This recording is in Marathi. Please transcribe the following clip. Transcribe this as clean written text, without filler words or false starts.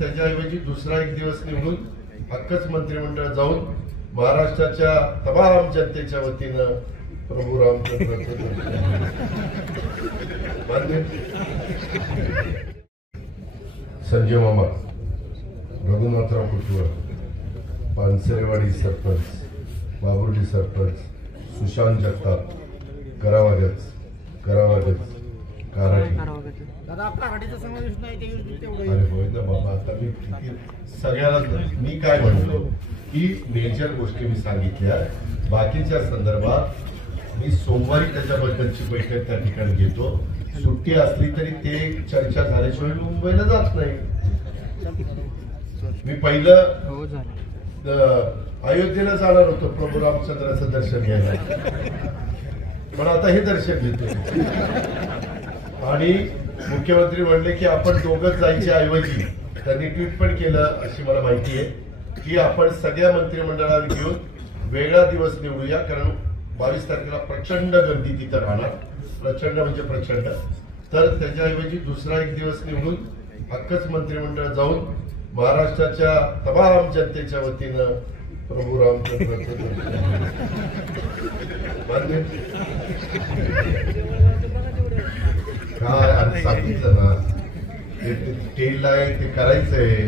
त्याच्याऐवजी दुसरा एक दिवस निवडून हक्कच मंत्रिमंडळ जाऊन महाराष्ट्राच्या तमाम जनतेच्या वतीनं प्रभू रामचंद्र संजय मामा, रघुनाथराव कुटुंब, पानसरेवाडी सरपंच, बाबुर्डी सरपंच, सुशांत जगताप, करावागज अरे होय ना बाबा, आता मी सगळ्याला मी काय म्हणतो की मेजर गोष्टी मी सांगितल्या, बाकीच्या संदर्भात मी सोमवारी त्याच्याबद्दलची बैठक त्या ठिकाणी घेतो. सुट्टी असली तरी ते चर्चा झाल्याशिवाय मुंबईला जात नाही. मी पहिलं अयोध्येला जाणार होतो प्रभू रामचंद्राचं दर्शन घ्यायला, पण आता हे दर्शन घेतो. आणि मुख्यमंत्री म्हणले की आपण दोघंच जायच्या ऐवजी त्यांनी ट्विट पण केलं अशी मला माहिती आहे की आपण सगळ्या मंत्रिमंडळाला घेऊन वेगळा दिवस निवडूया, कारण 22 तारखेला प्रचंड गर्दी तिथं राहणार, प्रचंड म्हणजे प्रचंड. तर त्याच्याऐवजी दुसरा एक दिवस निवडून हक्कच मंत्रिमंडळ जाऊन महाराष्ट्राच्या तमाम जनतेच्या वतीनं प्रभू रामचंद्र काय सांगितलं ना, ते टेल आहे ते करायचंय.